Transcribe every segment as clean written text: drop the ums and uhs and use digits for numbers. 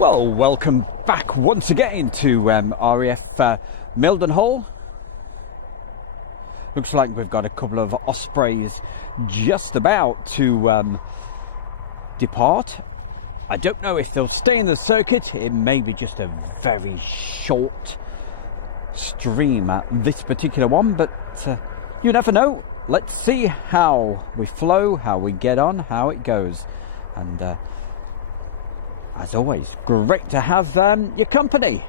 Well, welcome back once again to RAF Mildenhall. Looks like we've got a couple of Ospreys just about to depart. I don't know if they'll stay in the circuit. It may be just a very short stream at this particular one, but you never know. Let's see how we flow, how we get on, how it goes. And as always, great to have your company.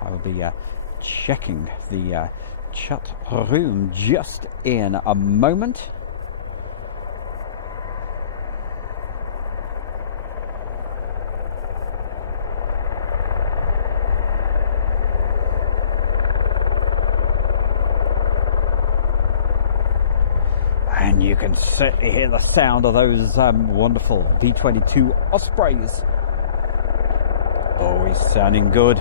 I will be checking the chat room just in a moment. And you can certainly hear the sound of those wonderful V22 Ospreys. Always sounding good.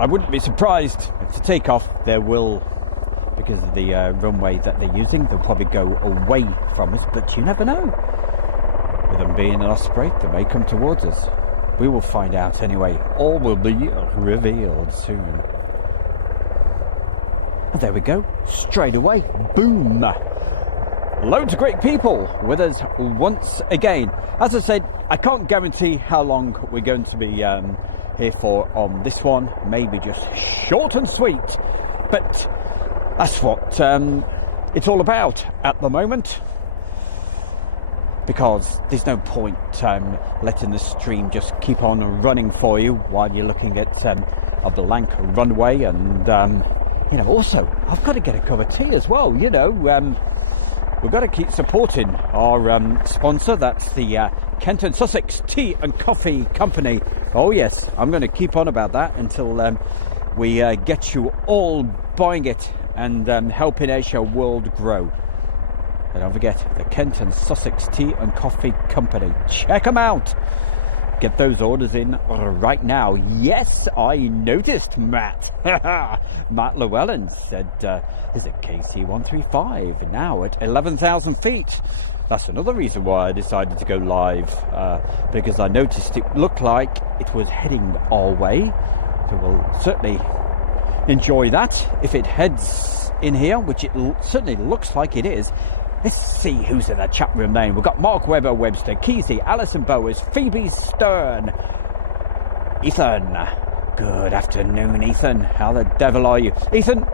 I wouldn't be surprised if to take off there will, because of the runway that they're using, they'll probably go away from us, but you never know. With them being an Osprey, they may come towards us. We will find out anyway. All will be revealed soon. And there we go, straight away, boom! Loads of great people with us once again. As I said, I can't guarantee how long we're going to be here for on this one. Maybe just short and sweet, but that's what it's all about at the moment. Because there's no point letting the stream just keep on running for you while you're looking at a blank runway. And you know, also, I've got to get a cup of tea as well. You know, we've got to keep supporting our sponsor. That's the Kent and Sussex Tea and Coffee Company. Oh yes, I'm going to keep on about that until we get you all buying it and helping Asia World grow. And don't forget, the Kent and Sussex Tea and Coffee Company. Check them out. Get those orders in right now. Yes, I noticed, Matt. Matt Llewellyn said, is it KC135 now at 11,000 feet? That's another reason why I decided to go live, because I noticed it looked like it was heading our way. So we'll certainly enjoy that if it heads in here, which it certainly looks like it is. Let's see who's in the chat room then. We've got Mark Webber, Webster, Kesey, Alison Bowers, Phoebe Stern, Ethan. Good afternoon, Ethan. How the devil are you? Ethan,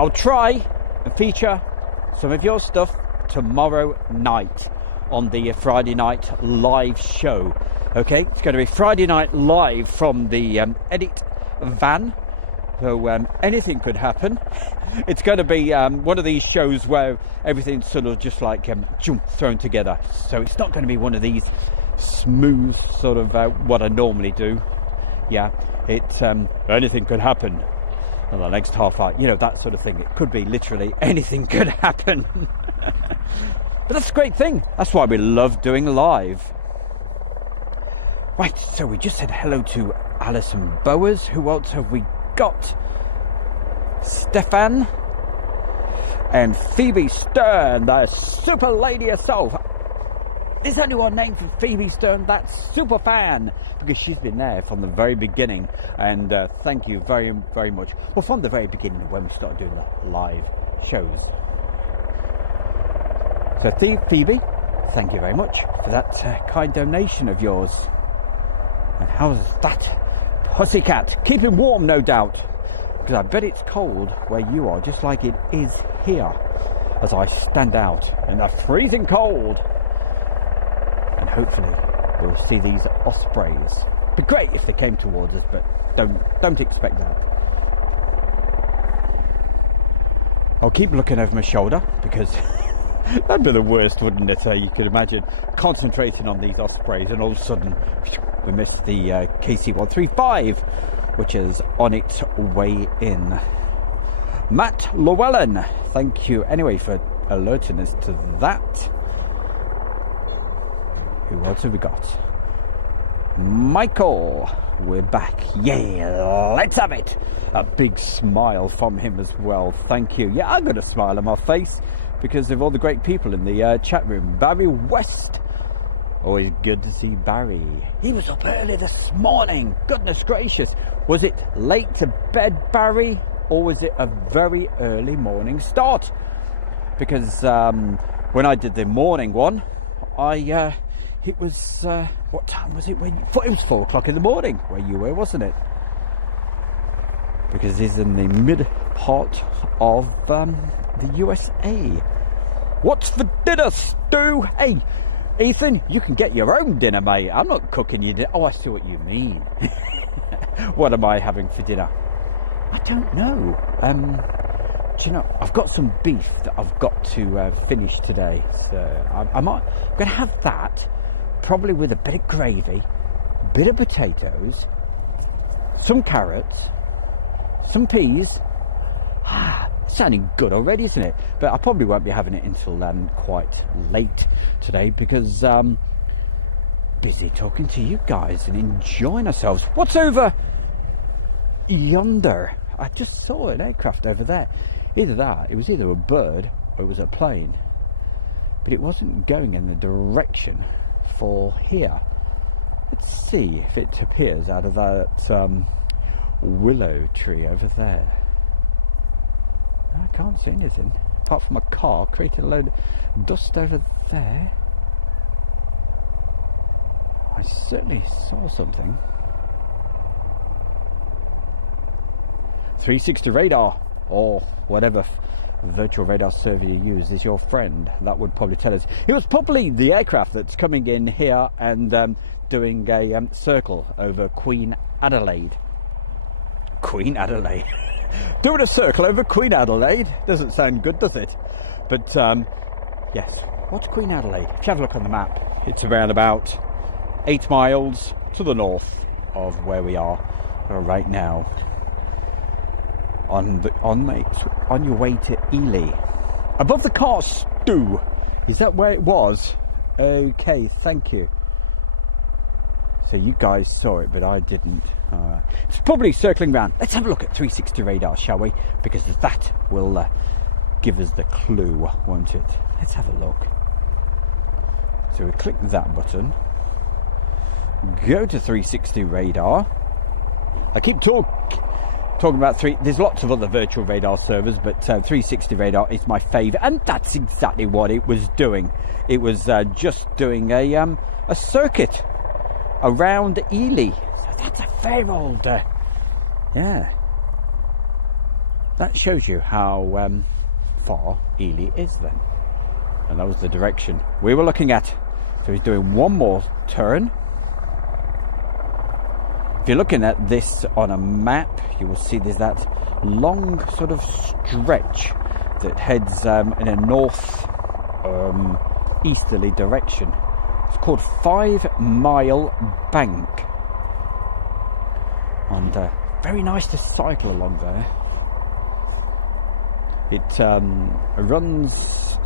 I'll try and feature some of your stuff tomorrow night on the Friday night live show. Okay, it's going to be Friday night live from the edit van. So anything could happen. It's going to be one of these shows where everything's sort of just like thrown together. So it's not going to be one of these smooth sort of what I normally do. Yeah, it's anything could happen in the next half hour. You know, that sort of thing. It could be literally anything could happen. But that's a great thing. That's why we love doing live. Right, so we just said hello to Alison Bowers. Who else have we got? Stefan and Phoebe Stern, the super lady herself. There's only one name for Phoebe Stern, that's super fan, because she's been there from the very beginning. And thank you very, very much. Well, from the very beginning when we started doing the live shows. So Phoebe, thank you very much for that kind donation of yours. And how's that pussycat? Keeping warm, no doubt. Because I bet it's cold where you are, just like it is here, as I stand out in the freezing cold. And hopefully we'll see these Ospreys. It'd be great if they came towards us, but don't expect that. I'll keep looking over my shoulder, because that'd be the worst, wouldn't it? You could imagine concentrating on these Ospreys and all of a sudden we missed the KC135, which is on its way in. Matt Llewellyn, thank you anyway for alerting us to that. Who else have we got? Michael, we're back. Yeah, let's have it. A big smile from him as well. Thank you. Yeah, I've got a smile on my face because of all the great people in the chat room. Barry West, always good to see Barry. He was up early this morning. Goodness gracious. Was it late to bed, Barry, or was it a very early morning start? Because when I did the morning one, it was what time was it? It was 4 o'clock in the morning where you were, wasn't it? Because it's in the mid part of the USA. What's for dinner, Stu? Hey, Ethan, you can get your own dinner, mate. I'm not cooking you dinner. Oh, I see what you mean. What am I having for dinner? I don't know. Do you know, I've got some beef that I've got to finish today. So I'm going to have that, probably with a bit of gravy, a bit of potatoes, some carrots, some peas. Sounding good already, isn't it? But I probably won't be having it until quite late today, because busy talking to you guys and enjoying ourselves. What's over yonder? I just saw an aircraft over there. Either that, it was either a bird or it was a plane, but it wasn't going in the direction for here. Let's see if it appears out of that willow tree over there. I can't see anything apart from a car creating a load of dust over there. I certainly saw something. 360 radar, or whatever virtual radar server you use, is your friend. That would probably tell us. It was probably the aircraft that's coming in here and doing a circle over Queen Adelaide. Queen Adelaide. Doing a circle over Queen Adelaide doesn't sound good, does it? But yes, what's Queen Adelaide? If you have a look on the map, it's around about 8 miles to the north of where we are right now. On your way to Ely, above the car, Stu. Is that where it was? Okay, thank you. So you guys saw it, but I didn't. It's probably circling around. Let's have a look at 360 radar, shall we? Because that will give us the clue, won't it? Let's have a look. So we click that button, go to 360 radar. I keep talking about there's lots of other virtual radar servers, but 360 radar is my favourite, and that's exactly what it was doing. It was just doing a circuit around Ely. So that's a fair old yeah. That shows you how far Ely is then, and that was the direction we were looking at. So he's doing one more turn. If you're looking at this on a map, you will see there's that long sort of stretch that heads in a north easterly direction. It's called 5 Mile Bank, and very nice to cycle along there. It runs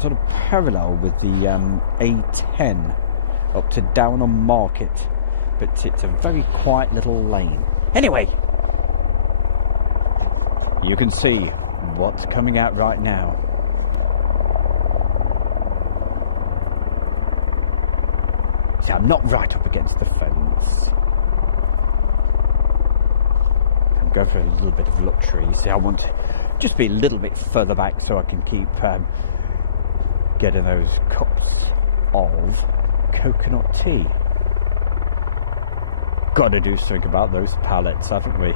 sort of parallel with the A10 up to Downham Market, but it's a very quiet little lane. Anyway, you can see what's coming out right now. See, I'm not right up against the fence. I'm going for a little bit of luxury. See, I want to just be a little bit further back so I can keep getting those cups of coconut tea. Got to do something about those pallets, haven't we?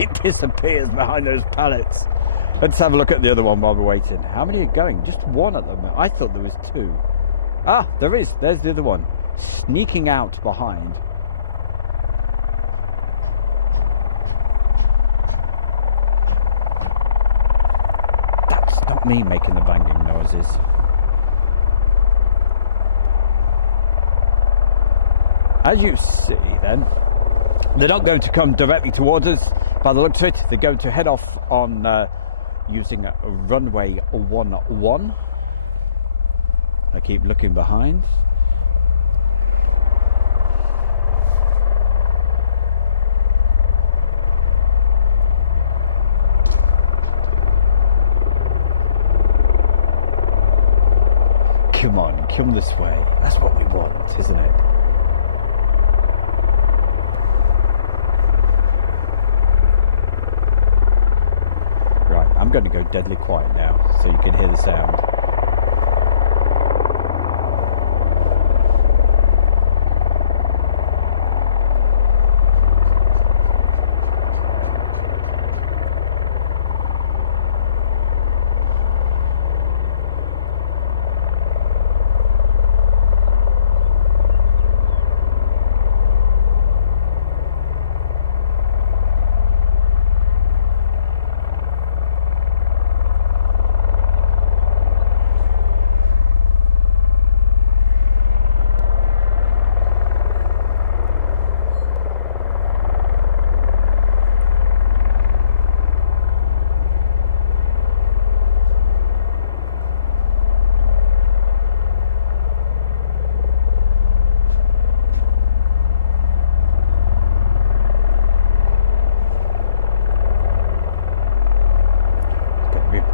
It disappears behind those pallets. Let's have a look at the other one while we're waiting. How many are going? Just one at the moment. I thought there was 2. Ah, there is. There's the other one, sneaking out behind. That's not me making the banging noises. As you see then, they're not going to come directly towards us by the looks of it. They're going to head off on using runway 11. I keep looking behind. come on, come this way. That's what we want, isn't it? Right, I'm going to go deadly quiet now so you can hear the sound.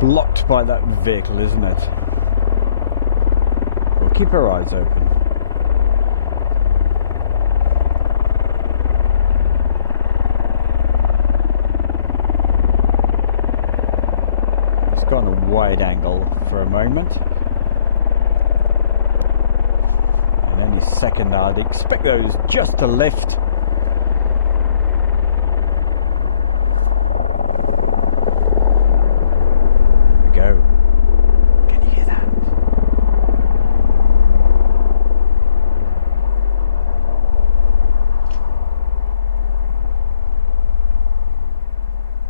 Blocked by that vehicle, isn't it? We'll keep our eyes open. It's gone a wide angle for a moment. And any second I'd expect those just to lift.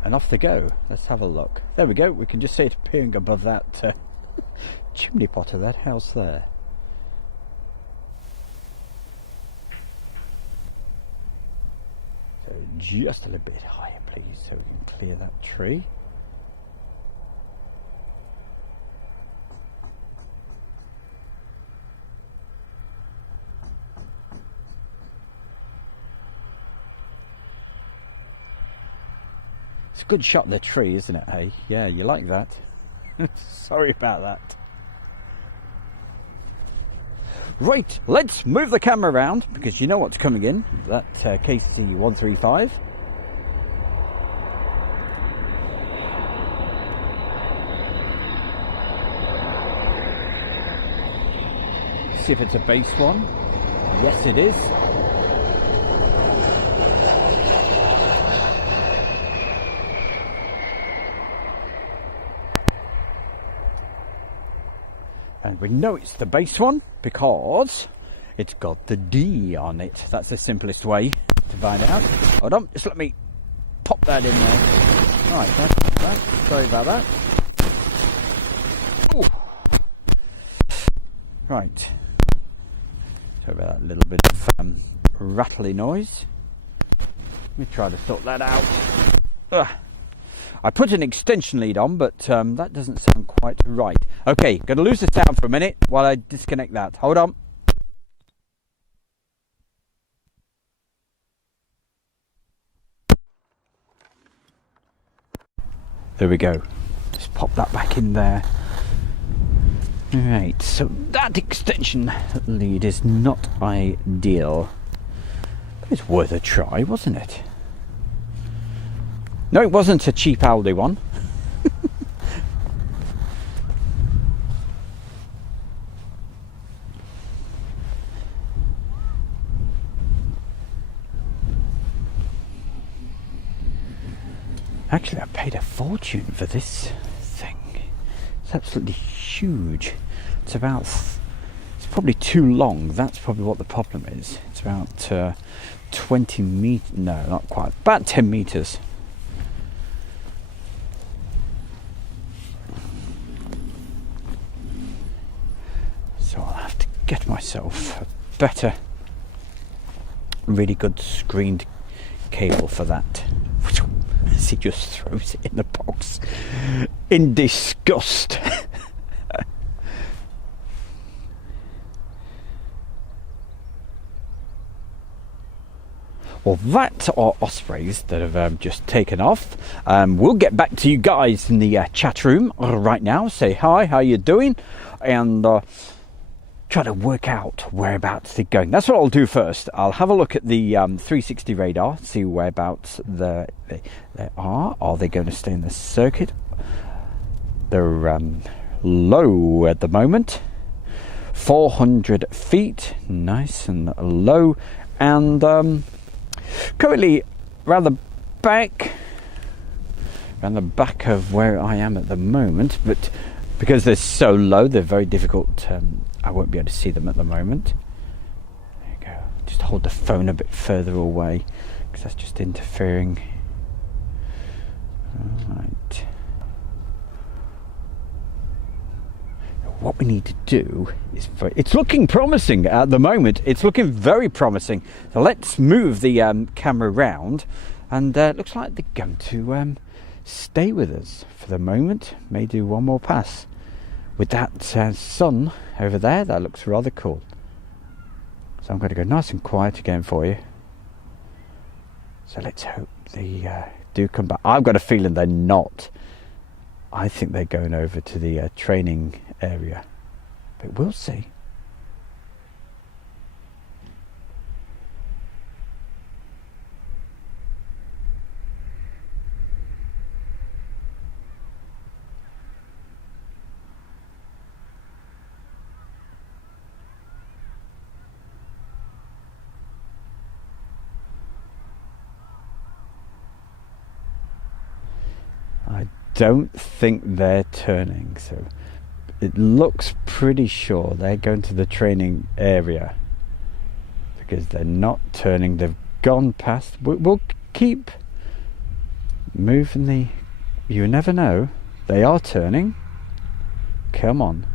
And off they go. Let's have a look. There we go. We can just see it appearing above that chimney pot of that house there. So just a little bit higher, please, so we can clear that tree. It's a good shot of the tree, isn't it, hey? Yeah, you like that? Sorry about that. Right, let's move the camera around because you know what's coming in. That KC-135. See if it's a base one. Yes, it is. And we know it's the base one because it's got the D on it. That's the simplest way to find out. Hold on, just let me pop that in there. Right, that's that. Sorry about that. Ooh. Right. Sorry about that little bit of rattly noise. Let me try to sort that out. Ugh. I put an extension lead on, but that doesn't sound quite right. Okay, going to lose the sound for a minute while I disconnect that. Hold on. There we go. Just pop that back in there. Right, so that extension lead is not ideal. But it's worth a try, wasn't it? No, it wasn't a cheap Aldi one. Actually, I paid a fortune for this thing. It's absolutely huge. It's probably too long. That's probably what the problem is. It's about 20 meters. No, not quite. About 10 meters. So I'll have to get myself a better, really good screened cable for that. As he just throws it in the box in disgust. Well, that are Ospreys that have just taken off. We'll get back to you guys in the chat room right now. Say hi, how you doing? And try to work out whereabouts they're going. That's what I'll do first. I'll have a look at the 360 radar, see whereabouts they are. Are they going to stay in the circuit? They're low at the moment, 400 feet, nice and low, and currently around the back of where I am at the moment, but because they're so low, they're very difficult. I won't be able to see them at the moment. There you go. Just hold the phone a bit further away because that's just interfering. All right. What we need to do is, it's looking promising at the moment. It's looking very promising. So let's move the camera around, and it looks like they're going to stay with us for the moment. May do one more pass with that sun over there. That looks rather cool. So I'm going to go nice and quiet again for you. So let's hope they do come back. I've got a feeling they're not. I think they're going over to the training area, but we'll see. I don't think they're turning, so it looks pretty sure they're going to the training area because they're not turning. They've gone past. We'll keep moving you never know. They are turning. Come on.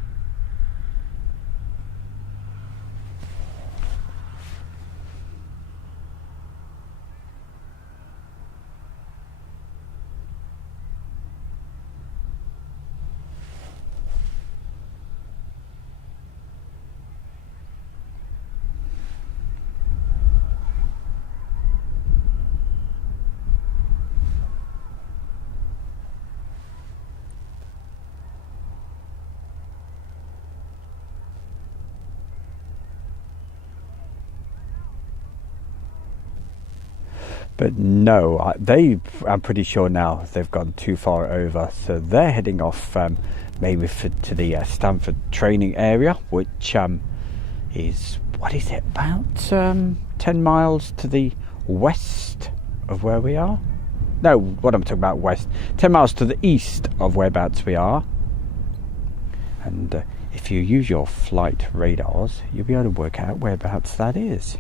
But no, I'm pretty sure now they've gone too far over, so they're heading off maybe to the Stanford training area, which is, what is it, about 10 miles to the west of where we are? No, what I'm talking about west, 10 miles to the east of whereabouts we are. And if you use your flight radars, you'll be able to work out whereabouts that is.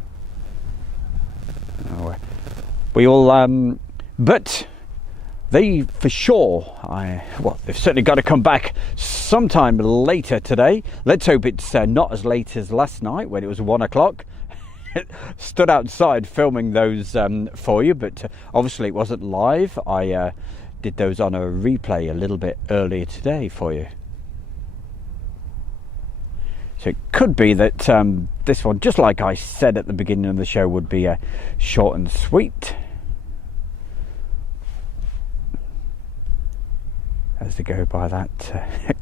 We all, but they for sure, they've certainly got to come back sometime later today. Let's hope it's not as late as last night when it was 1 o'clock. Stood outside filming those for you, but obviously it wasn't live. I did those on a replay a little bit earlier today for you. So it could be that this one, just like I said at the beginning of the show, would be short and sweet. As they go by that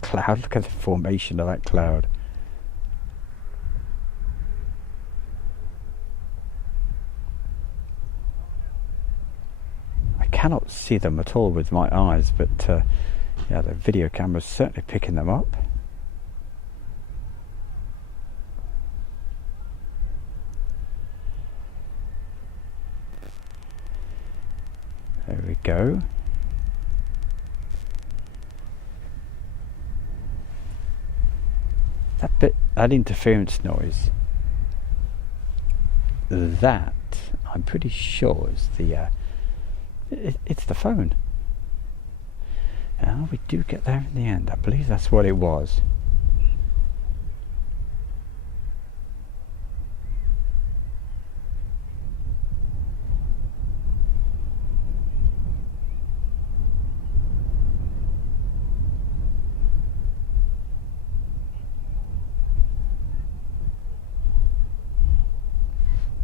cloud, look at the formation of that cloud. I cannot see them at all with my eyes, but yeah, the video camera's certainly picking them up. There we go. That interference noise, that I'm pretty sure is the it's the phone. Now we do get there in the end. I believe that's what it was.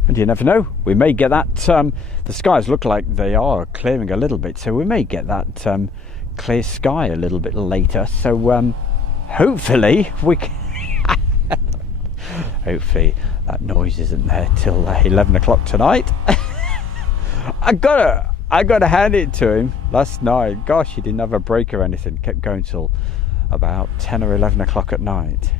And you never know, we may get that, the skies look like they are clearing a little bit, so we may get that clear sky a little bit later, so hopefully we can hopefully that noise isn't there till 11 o'clock tonight. I gotta hand it to him. Last night, gosh, he didn't have a break or anything. Kept going till about 10 or 11 o'clock at night.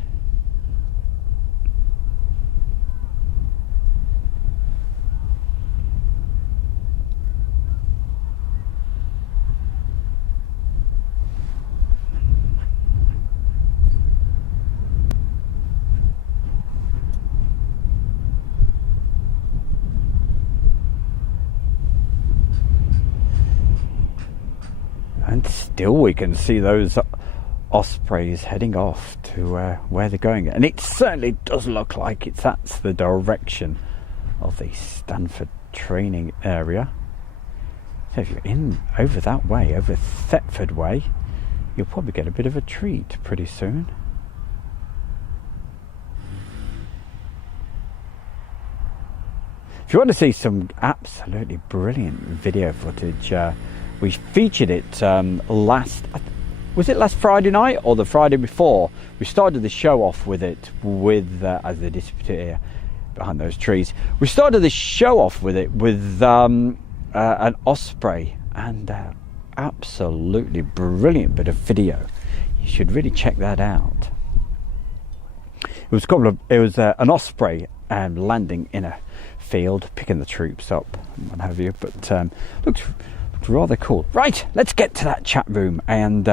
And still we can see those Ospreys heading off to where they're going. And it certainly does look like that's the direction of the Stanford training area. So if you're in over that way, over Thetford way, you'll probably get a bit of a treat pretty soon. If you want to see some absolutely brilliant video footage, we featured it last Friday night or the Friday before? We started the show off with it as they disappear behind those trees. We started the show off with it with an Osprey, and absolutely brilliant bit of video. You should really check that out. It was an Osprey landing in a field, picking the troops up and what have you. But looked rather cool. Right, let's get to that chat room, and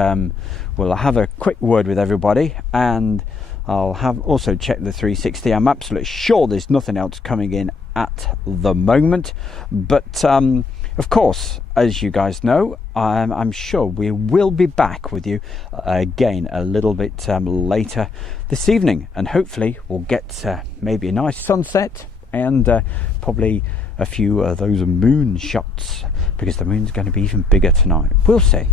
we'll have a quick word with everybody, and I'll have also checked the 360. I'm absolutely sure there's nothing else coming in at the moment, but of course, as you guys know, I'm sure we will be back with you again a little bit later this evening, and hopefully we'll get maybe a nice sunset and probably a few of those moon shots, because the moon's going to be even bigger tonight. We'll see.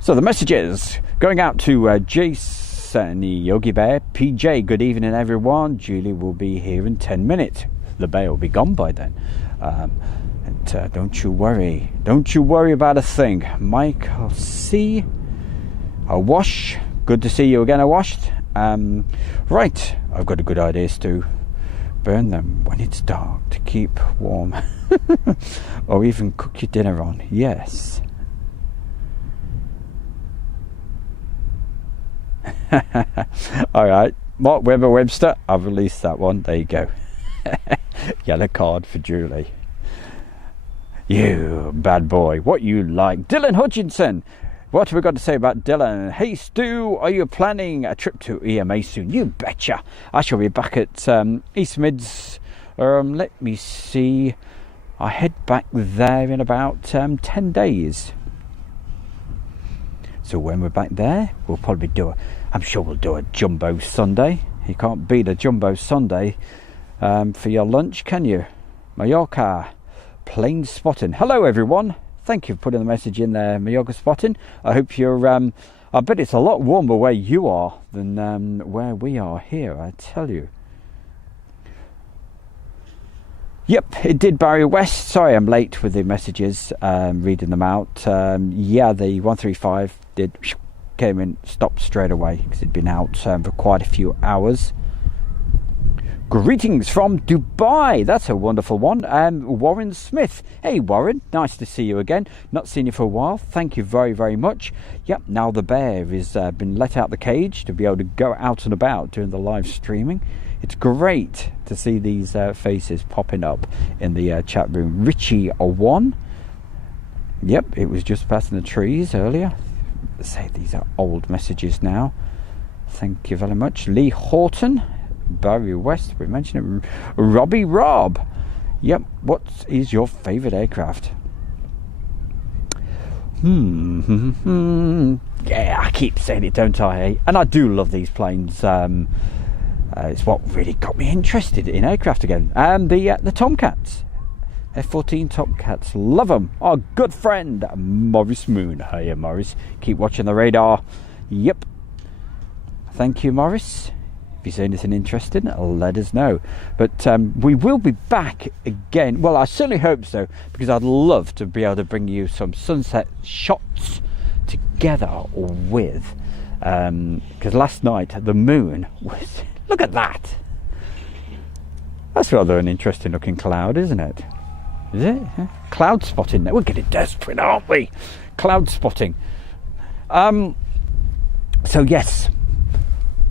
So the message is going out to Jason, Yogi Bear, PJ, good evening everyone. Julie will be here in 10 minutes. The bear will be gone by then. And don't you worry about a thing. Mike, I'll see. A wash. Good to see you again, a washed. Right, I've got a good idea, Stu. Burn them when it's dark to keep warm. Or even cook your dinner on. Yes. Alright, Mark Webster, I've released that one. There you go. Yellow card for Julie. You bad boy, what you like. Dylan Hutchinson, what have we got to say about Dylan? Hey Stu, are you planning a trip to EMA soon? You betcha. I shall be back at East Mids. Let me see. I head back there in about 10 days. So when we're back there, we'll probably I'm sure we'll do a jumbo Sunday. You can't beat a jumbo Sunday for your lunch, can you? Mallorca, plane spotting. Hello everyone. Thank you for putting the message in there, Mallorca spotting. I hope you're, I bet it's a lot warmer where you are than where we are here, I tell you. Yep, it did, Barry West. Sorry I'm late with the messages, reading them out. Yeah, the 135 came in, stopped straight away because it'd been out for quite a few hours. Greetings from Dubai. That's a wonderful one. Warren Smith. Hey Warren, nice to see you again. Not seen you for a while. Thank you very, very much. Yep, now the bear has been let out the cage to be able to go out and about during the live streaming. It's great to see these faces popping up in the chat room. Richie A1. Yep, it was just passing the trees earlier. Say these are old messages now. Thank you very much. Lee Horton. Barry West, we mentioned it. Robbie Rob. Yep, what is your favourite aircraft? Yeah, I keep saying it, don't I? And I do love these planes. It's what really got me interested in aircraft again. And the Tomcats. F-14 Tomcats. Love them. Our good friend, Morris Moon. Hiya, Morris. Keep watching the radar. Yep. Thank you, Morris. If you see anything interesting, let us know. But we will be back again. Well, I certainly hope so, because I'd love to be able to bring you some sunset shots together with, because last night the moon was, look at that. That's rather an interesting looking cloud, isn't it? Is it? Cloud spotting. We're getting desperate, aren't we? Cloud spotting. So yes,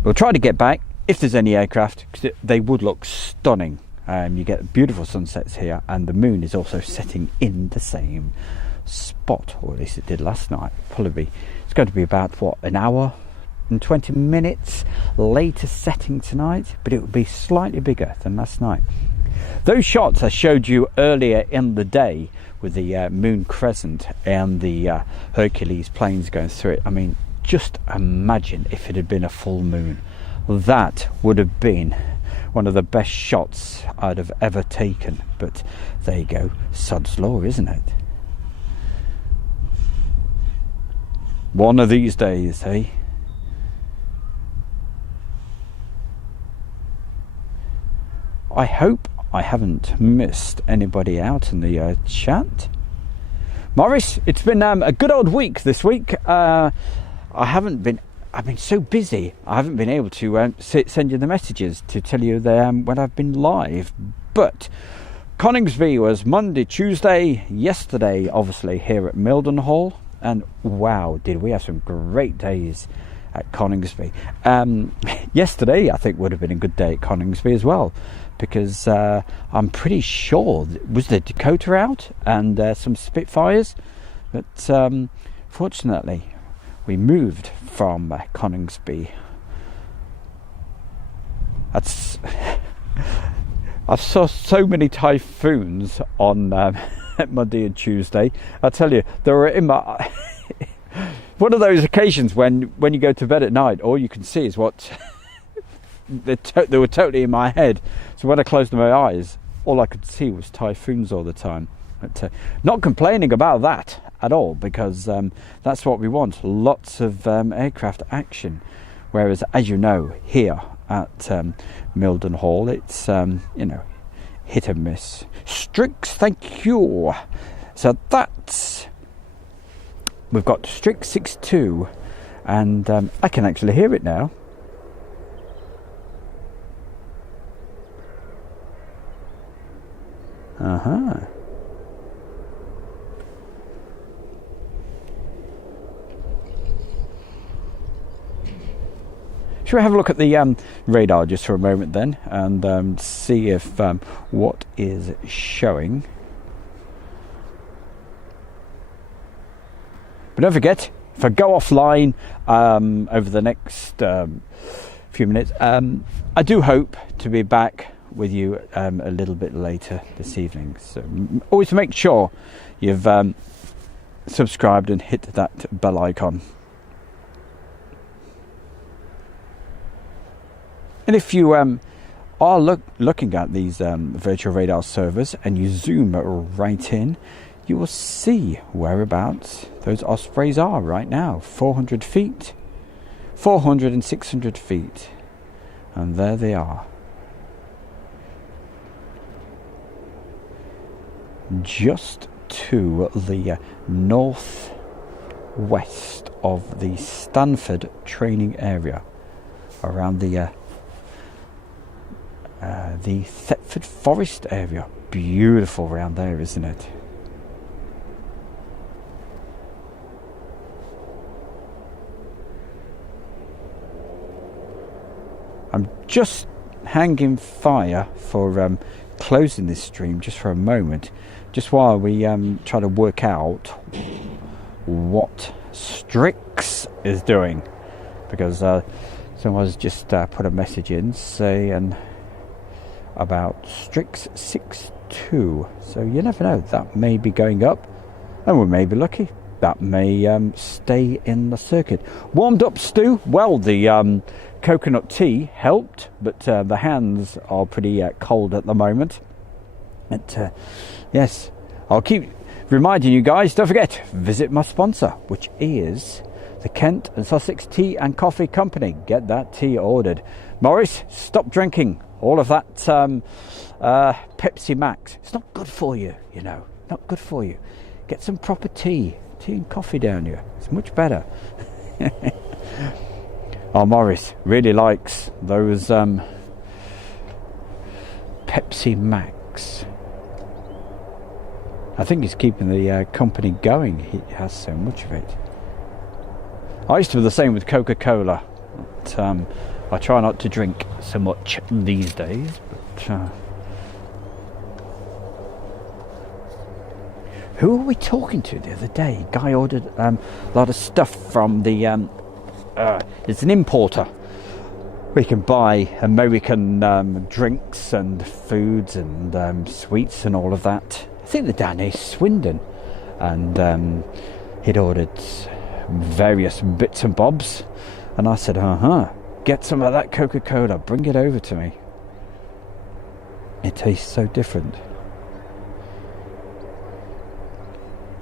we'll try to get back if there's any aircraft, because they would look stunning. You get beautiful sunsets here, and the moon is also setting in the same spot, or at least it did last night. Probably it's going to be about what, an hour and 20 minutes later setting tonight, but it will be slightly bigger than last night. Those shots I showed you earlier in the day with the moon crescent and the Hercules planes going through it, I mean, just imagine if it had been a full moon. That would have been one of the best shots I'd have ever taken. But there you go, sod's law, isn't it? One of these days, eh? I hope I haven't missed anybody out in the chat. Morris, it's been a good old week this week. I've been so busy, I haven't been able to send you the messages to tell you when I've been live. But Coningsby was Monday, Tuesday, yesterday obviously here at Mildenhall, and wow, did we have some great days at Coningsby. Yesterday I think would have been a good day at Coningsby as well, because I'm pretty sure was the Dakota out and some Spitfires, but fortunately we moved from Coningsby. I saw so many typhoons on Monday and Tuesday. I tell you, they were in my one of those occasions when you go to bed at night, all you can see is what they were totally in my head. So when I closed my eyes, all I could see was typhoons all the time. But, not complaining about that at all, because that's what we want, lots of aircraft action. Whereas, as you know, here at Mildenhall, it's hit and miss. Strix, thank you. So that's, we've got Strix 62, and I can actually hear it now. Shall we have a look at the radar just for a moment then, and see if what is showing. But don't forget, if I go offline over the next few minutes, I do hope to be back with you a little bit later this evening. So always make sure you've subscribed and hit that bell icon. And if you are looking at these virtual radar servers and you zoom right in, you will see whereabouts those Ospreys are right now. 400 feet, 400 and 600 feet. And there they are. Just to the northwest of the Stanford training area, around the Thetford Forest area. Beautiful around there, isn't it? I'm just hanging fire for closing this stream just for a moment, just while we try to work out what Strix is doing, because someone's just put a message in saying about Strix 62. So you never know, that may be going up, and we may be lucky. That may stay in the circuit. Warmed up, Stu. Well, the coconut tea helped, but the hands are pretty cold at the moment. But yes, I'll keep reminding you guys, don't forget, visit my sponsor, which is The Kent and Sussex Tea and Coffee Company. Get that tea ordered. Morris, stop drinking all of that Pepsi Max. It's not good for you, you know. Not good for you. Get some proper tea. Tea and coffee down here. It's much better. Oh, Morris really likes those Pepsi Max. I think he's keeping the company going. He has so much of it. I used to be the same with Coca-Cola. But, I try not to drink so much these days. But who were we talking to the other day? Guy ordered a lot of stuff from the... it's an importer. We can buy American drinks and foods and sweets and all of that. I think they're down near Swindon. And he'd ordered various bits and bobs. And I said, get some of that Coca-Cola. Bring it over to me. It tastes so different.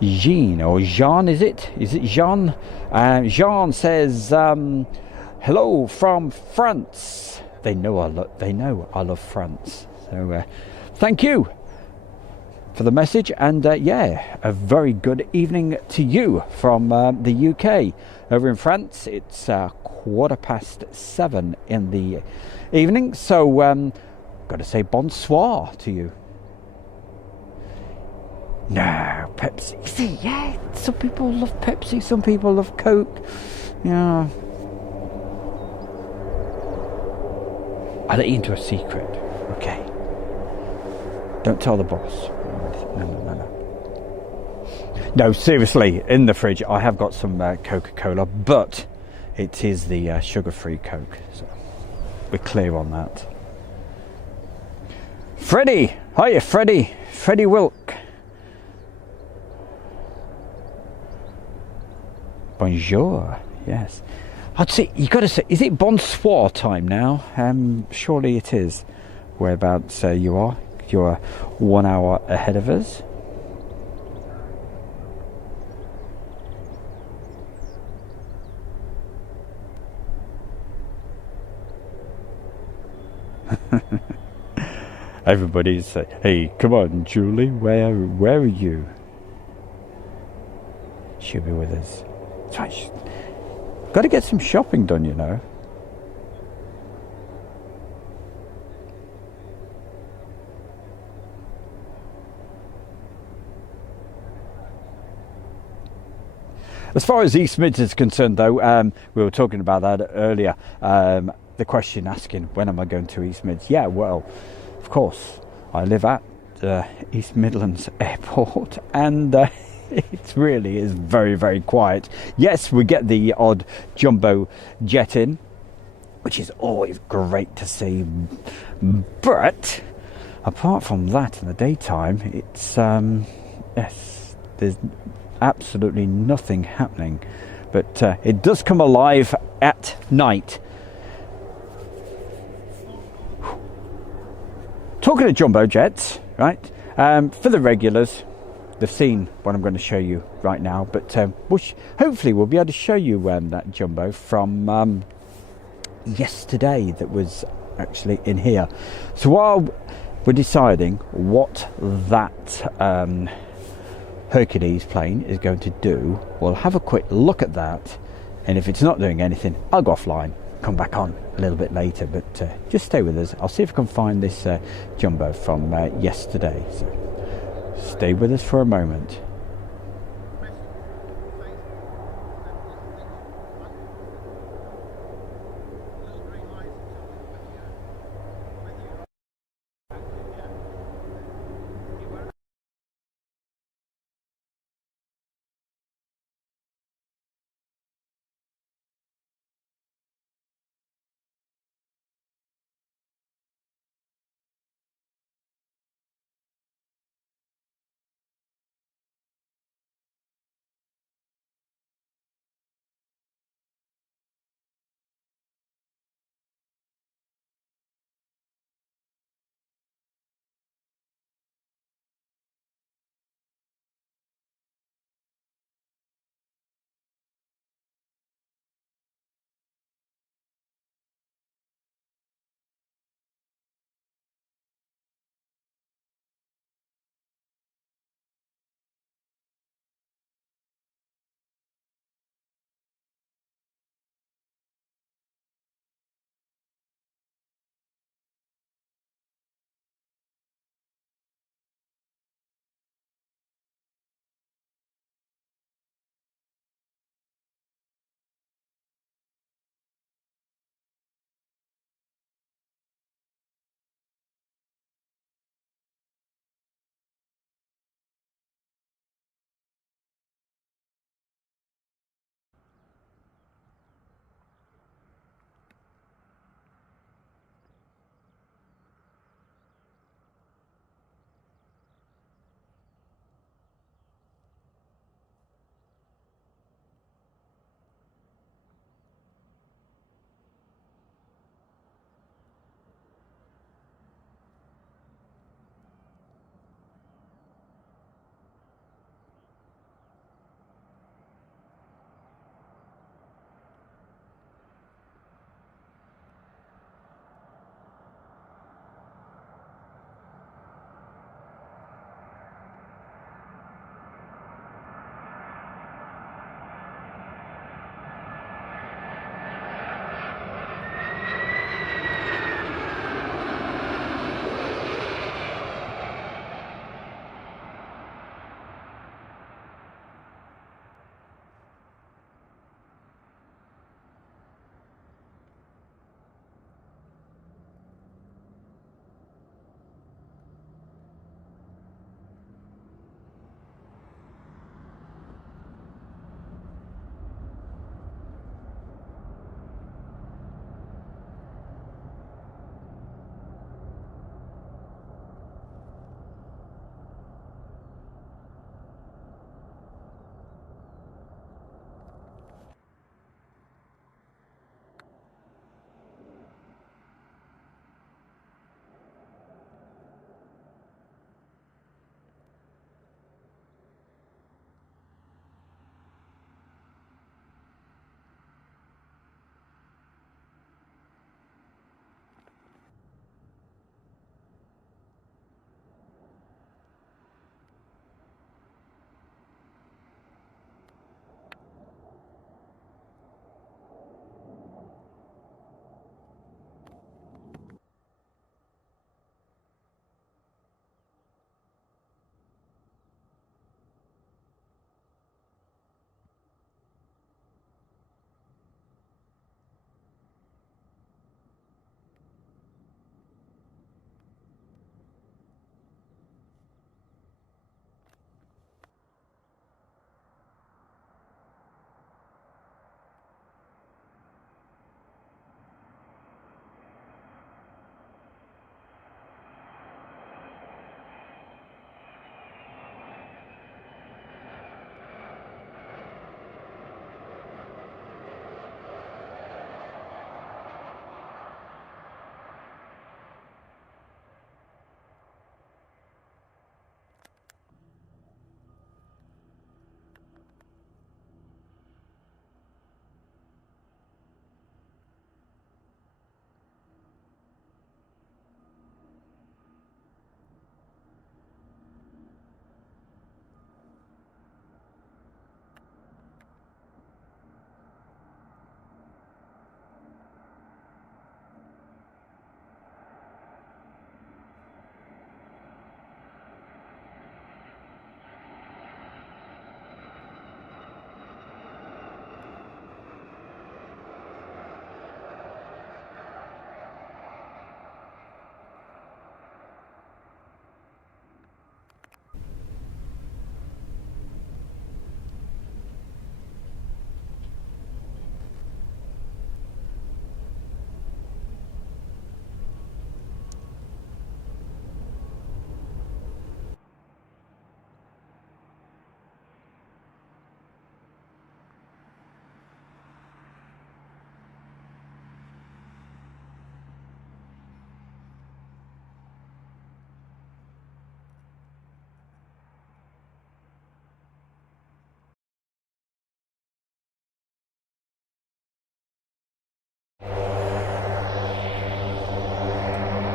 Jean, or Jean, is it? Is it Jean? Jean says, hello from France. They know I love France. So thank you for the message, and yeah, a very good evening to you from the UK. Over in France, it's 7:15 in the evening. So got to say bonsoir to you. No, Pepsi. See, yeah, some people love Pepsi, some people love Coke. Yeah. I'll let you into a secret, okay? Don't tell the boss. No. No, seriously, in the fridge I have got some Coca-Cola, but it is the sugar-free Coke. So we're clear on that. Freddie! Hiya, Freddie. Freddie Wilk. Bonjour, yes. I'd say, you got to say, is it bonsoir time now? Surely it is. Whereabouts you are? You're 1 hour ahead of us. Everybody's saying, hey, come on, Julie, where are you? She'll be with us. That's right. Got to get some shopping done, you know. As far as East Mids is concerned, though, we were talking about that earlier. The question asking, when am I going to East Mids? Yeah, well, of course, I live at East Midlands Airport, and it really is very, very quiet. Yes, we get the odd jumbo jet in, which is always great to see. But apart from that, in the daytime, it's yes, there's absolutely nothing happening. But it does come alive at night. Talking of jumbo jets, right? For the regulars, they've seen what I'm going to show you right now, but hopefully we'll be able to show you that jumbo from yesterday that was actually in here. So while we're deciding what that Hercules plane is going to do, we'll have a quick look at that, and if it's not doing anything, I'll go offline, come back on a little bit later, but just stay with us. I'll see if I can find this jumbo from yesterday. So stay with us for a moment.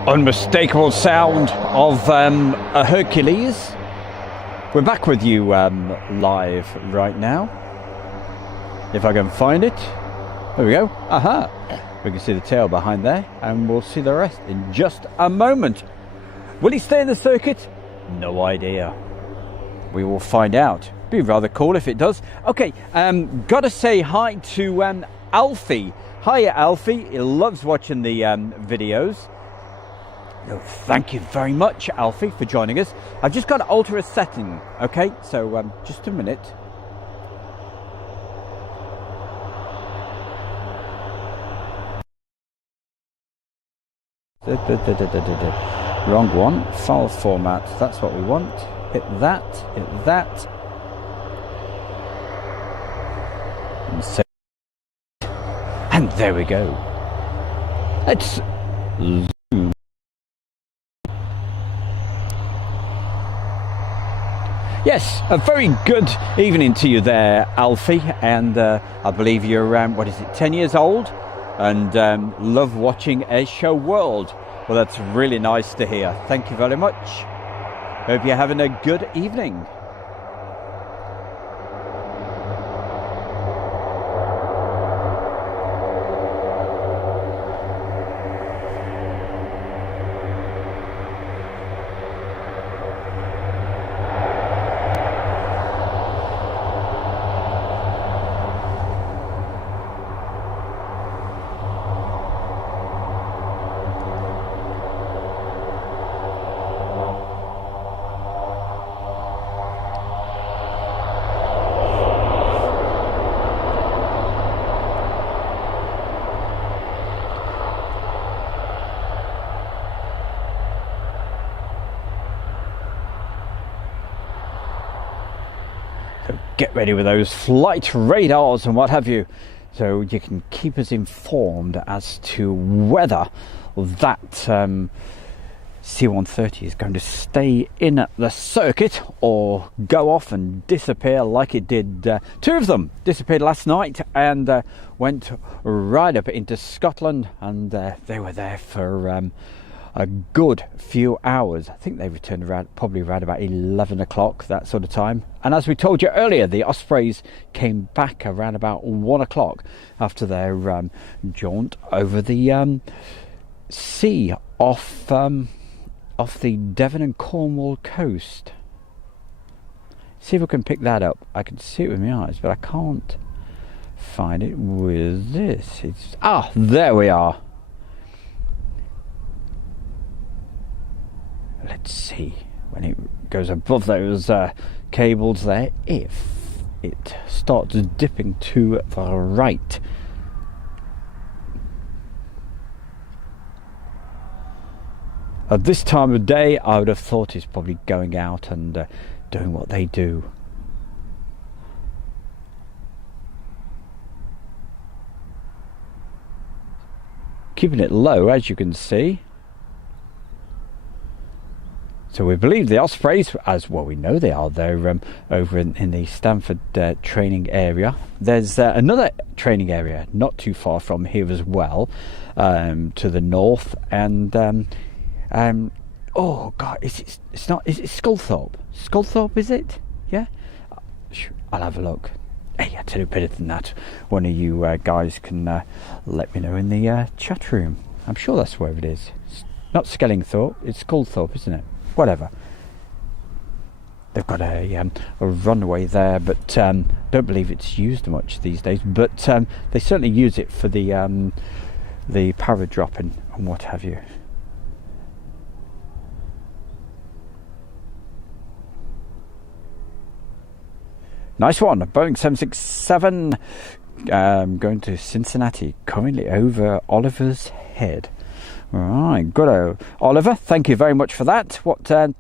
unmistakable sound of a Hercules. We're back with you live right now. If I can find it. There we go. Aha. We can see the tail behind there, and we'll see the rest in just a moment. Will he stay in the circuit? No idea. We will find out. Be rather cool if it does. Okay, gotta say hi to Alfie. Hiya, Alfie. He loves watching the videos. Oh, thank you very much, Alfie, for joining us. I've just got to alter a setting. Okay, so just a minute. Wrong one. File format. That's what we want. Hit that. Hit that. And there we go. Let's zoom. Yes, a very good evening to you there, Alfie. And I believe you're what is it, 10 years old? And love watching Air Show World. Well, that's really nice to hear. Thank you very much. Hope you're having a good evening. Get ready with those flight radars and what have you, so you can keep us informed as to whether that C-130 is going to stay in the circuit or go off and disappear like it did. Two of them disappeared last night and went right up into Scotland, and they were there for a good few hours. I think they returned probably around about 11 o'clock, that sort of time. And as we told you earlier, the Ospreys came back around about 1 o'clock after their jaunt over the sea off the Devon and Cornwall coast. See if we can pick that up. I can see it with my eyes, but I can't find it with this. There we are. Let's see, when it goes above those cables there, if it starts dipping to the right. At this time of day, I would have thought it's probably going out and doing what they do. Keeping it low, as you can see. So we believe the Ospreys, as well we know they are, they're over in the Stanford training area. There's another training area not too far from here as well, to the north, and oh god, is it Sculthorpe? Sculthorpe, is it? Yeah? I'll have a look. Hey, I tell you better than that. One of you guys can let me know in the chat room. I'm sure that's where it is. It's not Skellingthorpe, it's Sculthorpe, isn't it? Whatever. They've got a runway there, but don't believe it's used much these days. But they certainly use it for the paradropping and what have you. Nice one, Boeing 767 going to Cincinnati, currently over Oliver's Head. Right, good, Oliver. Thank you very much for that. What no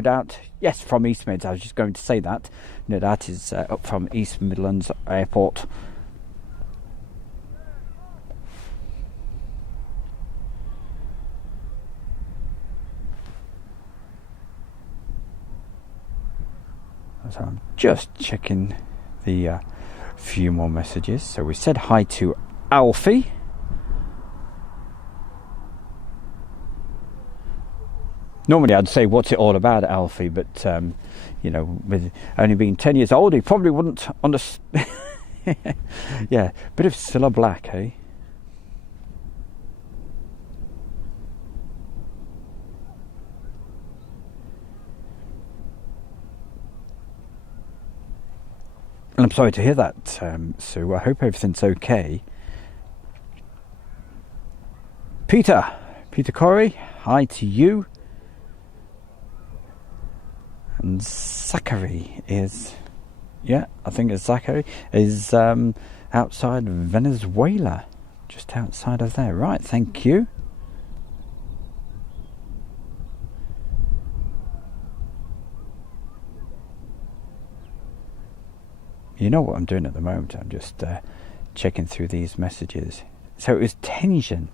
doubt, yes, from East Mids. I was just going to say that. No doubt is up from East Midlands Airport. So I'm just checking the few more messages. So we said hi to Alfie. Normally I'd say, what's it all about, Alfie? But, you know, with only being 10 years old, he probably wouldn't understand. Yeah, bit of Cilla Black, eh? And I'm sorry to hear that, Sue. I hope everything's okay. Peter Corey, hi to you. And Zachary is, yeah, I think it's Zachary, is outside Venezuela, just outside of there. Right, thank you. You know what I'm doing at the moment? I'm just checking through these messages. So it was Tension.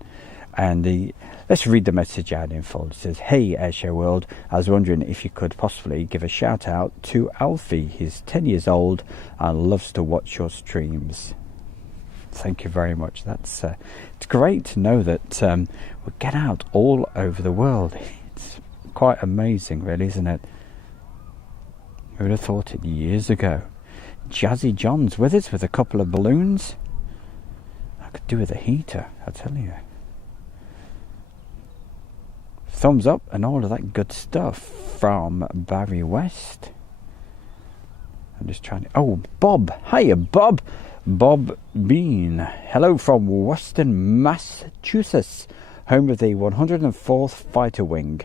And let's read the message out in full. It says, "Hey Airshow World, I was wondering if you could possibly give a shout out to Alfie. He's 10 years old and loves to watch your streams." Thank you very much. That's it's great to know that we get out all over the world. It's quite amazing, really, isn't it? Who would have thought it years ago? Jazzy John's with us with a couple of balloons. I could do with a heater, I tell you. Thumbs up and all of that good stuff from Barry West. I'm just trying to... Oh, Bob. Hiya, Bob. Bob Bean. Hello from Western Massachusetts, home of the 104th Fighter Wing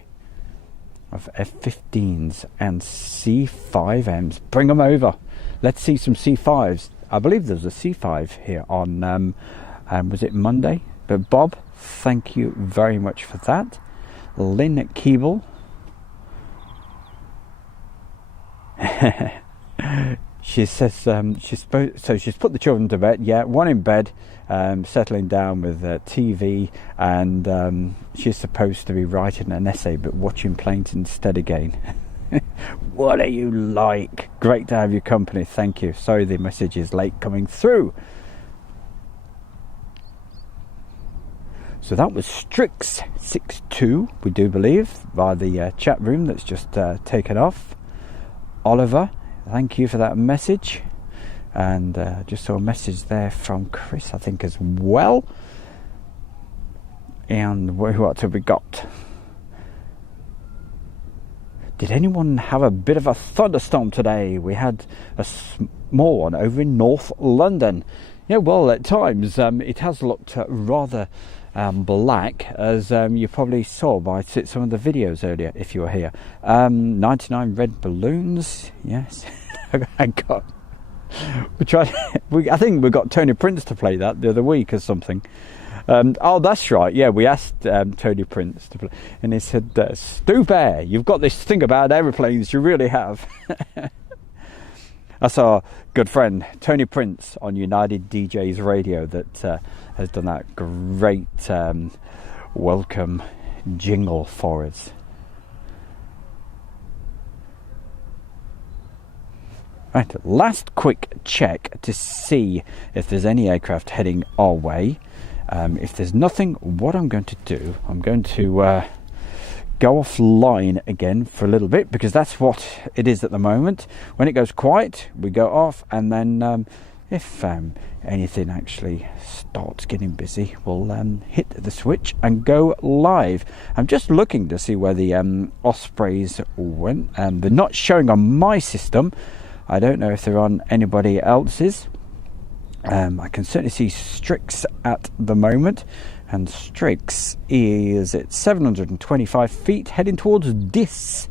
of F-15s and C-5Ms. Bring them over. Let's see some C-5s. I believe there's a C-5 here on... was it Monday? But Bob, thank you very much for that. Lynn Keeble. She says she's put the children to bed. Yeah, one in bed, settling down with TV, and she's supposed to be writing an essay, but watching planes instead again. What are you like? Great to have your company. Thank you. Sorry the message is late coming through. So that was Strix62, we do believe, via the chat room that's just taken off. Oliver, thank you for that message. And just saw a message there from Chris, I think, as well. And what have we got? Did anyone have a bit of a thunderstorm today? We had a small one over in North London. Yeah, well, at times it has looked rather... black, as you probably saw by some of the videos earlier if you were here. 99 red balloons, yes. I think we got Tony Prince to play that the other week or something. Oh, that's right, yeah, we asked Tony Prince to play, and he said, "Stu Bear, you've got this thing about aeroplanes, you really have." That's our good friend Tony Prince on United DJs Radio that has done that great welcome jingle for us. Right, last quick check to see if there's any aircraft heading our way. If there's nothing, what I'm going to do, I'm going to go offline again for a little bit, because that's what it is at the moment. When it goes quiet, we go off, and then if anything actually starts getting busy, we'll hit the switch and go live. I'm just looking to see where the Ospreys went. They're not showing on my system. I don't know if they're on anybody else's. I can certainly see Strix at the moment, and Strix is at 725 feet heading towards Dis.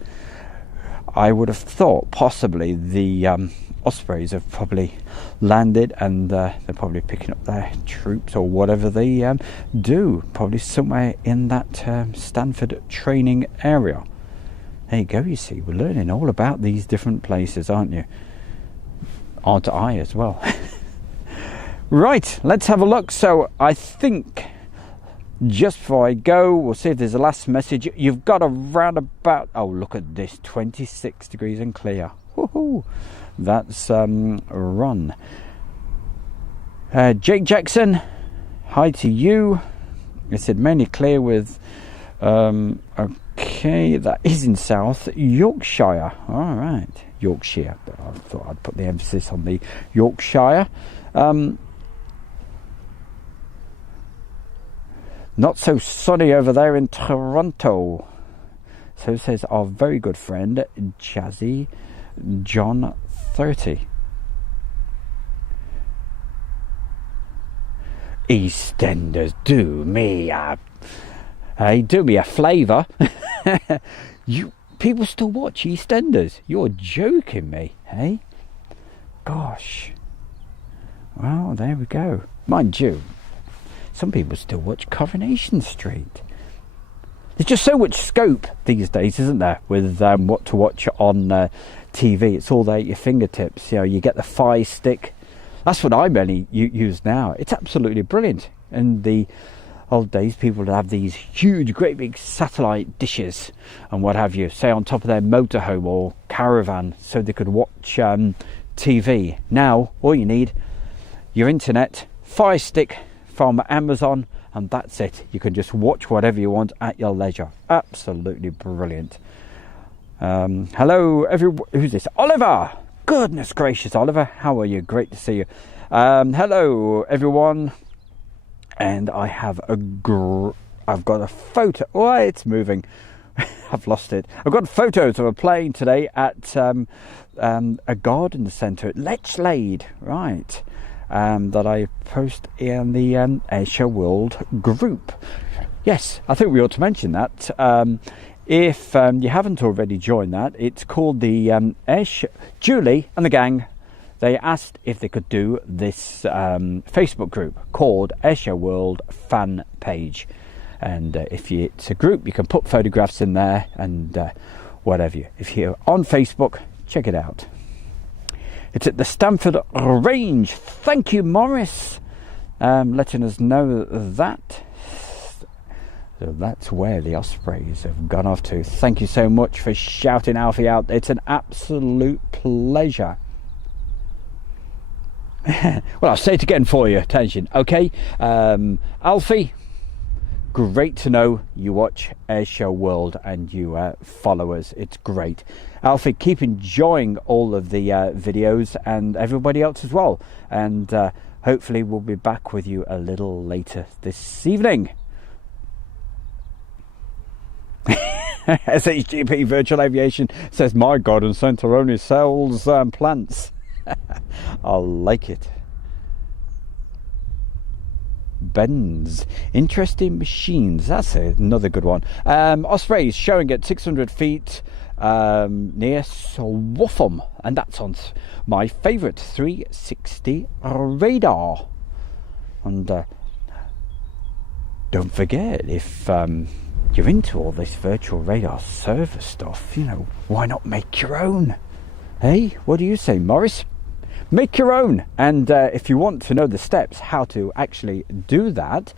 I would have thought possibly the Ospreys have probably landed, and they're probably picking up their troops or whatever they do, probably somewhere in that Stanford training area. There you go, you see, we're learning all about these different places, aren't you? Aren't I as well? Right, let's have a look. So I think just before I go, we'll see if there's a last message. You've got around about, oh, look at this, 26 degrees and clear. Woohoo! That's run. Jake Jackson, hi to you. It said mainly clear with a Okay, that is in South Yorkshire. All right, Yorkshire. But I thought I'd put the emphasis on the Yorkshire. Not so sunny over there in Toronto. So says our very good friend Jazzy John 30. EastEnders, do me a flavour. You people still watch EastEnders? You're joking me, hey? Gosh. Well, there we go. Mind you, some people still watch Coronation Street. There's just so much scope these days, isn't there, with what to watch on TV. It's all there at your fingertips. You know, you get the Fire Stick. That's what I mainly use now. It's absolutely brilliant. In the old days, people would have these huge, great big satellite dishes and what have you, say on top of their motorhome or caravan, so they could watch TV. Now, all you need, your internet, Fire Stick from Amazon, and that's it. You can just watch whatever you want at your leisure. Absolutely brilliant. Hello, everyone. Who's this? Oliver. Goodness gracious, Oliver. How are you? Great to see you. Hello, everyone. And I have I've got a photo. Oh, it's moving. I've lost it. I've got photos of a plane today at a garden centre at Lechlade, right? That I post in the Airshow World group. Yes, I think we ought to mention that. If you haven't already joined that, it's called the Airshow. Julie and the gang, they asked if they could do this Facebook group called Airshow World Fan Page. And it's a group, you can put photographs in there and whatever. If you're on Facebook, check it out. It's at the Stamford Range. Thank you, Morris, letting us know that. So that's where the Ospreys have gone off to. Thank you so much for shouting Alfie out. It's an absolute pleasure. Well, I'll say it again for you. Attention, okay? Alfie, great to know you watch Airshow World and you follow us. It's great. Alfie, keep enjoying all of the videos and everybody else as well. And hopefully we'll be back with you a little later this evening. SHGP Virtual Aviation says, my garden centre only sells plants. I like it. Benz, interesting machines. That's another good one. Ospreys showing at 600 feet near Swaffham, and that's on my favourite 360 radar. And don't forget, if you're into all this virtual radar server stuff, you know, why not make your own? Hey, what do you say, Morris? Make your own. And if you want to know the steps how to actually do that,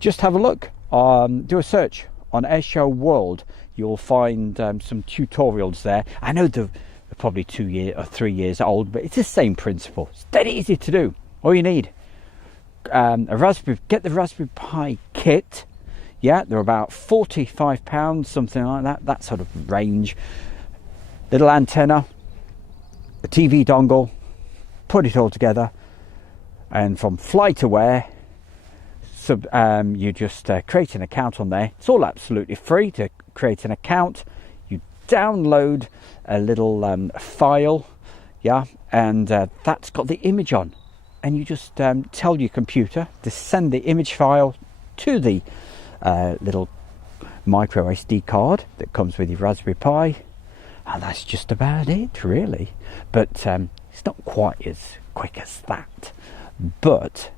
just have a look, do a search on Airshow World. You'll find some tutorials there. I know they're probably 2 years or 3 years old, but it's the same principle. It's dead easy to do. All you need, get the Raspberry Pi kit. Yeah, they're about £45, something like that sort of range. Little antenna, a TV dongle, put it all together, and from FlightAware, you just create an account on there. It's all absolutely free to create an account. You download a little file, yeah, and that's got the image on, and you just tell your computer to send the image file to the little micro SD card that comes with your Raspberry Pi, and that's just about it, really. But it's not quite as quick as that, but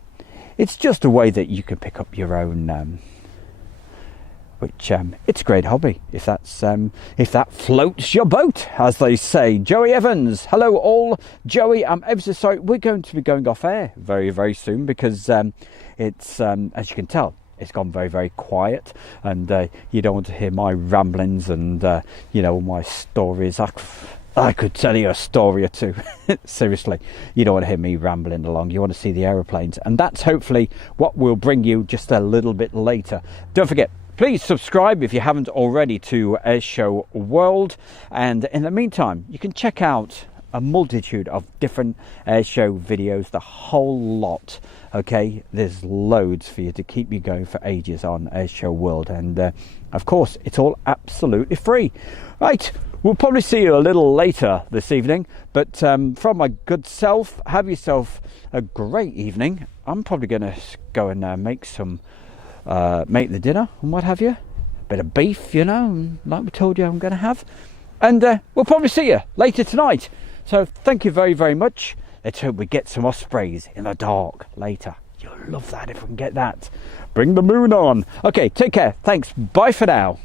it's just a way that you can pick up your own, which it's a great hobby if that floats your boat, as they say. Joey Evans, hello all. Joey, I'm ever so sorry, we're going to be going off air very, very soon, because it's as you can tell, it's gone very, very quiet, and you don't want to hear my ramblings and you know, my stories. I could tell you a story or two. Seriously, you don't want to hear me rambling along. You want to see the aeroplanes, and that's hopefully what we'll bring you just a little bit later. Don't forget, Please subscribe if you haven't already to Airshow World, and in the meantime you can check out a multitude of different airshow videos, the whole lot. Okay, there's loads for you to keep you going for ages on Airshow World, and of course it's all absolutely free. Right, we'll probably see you a little later this evening, but from my good self, have yourself a great evening. I'm probably going to go and make the dinner and what have you, bit of beef, you know, like we told you I'm going to have, and we'll probably see you later tonight. So thank you very, very much. Let's hope we get some Ospreys in the dark later. You'll love that if we can get that. Bring the moon on. Okay, take care. Thanks. Bye for now.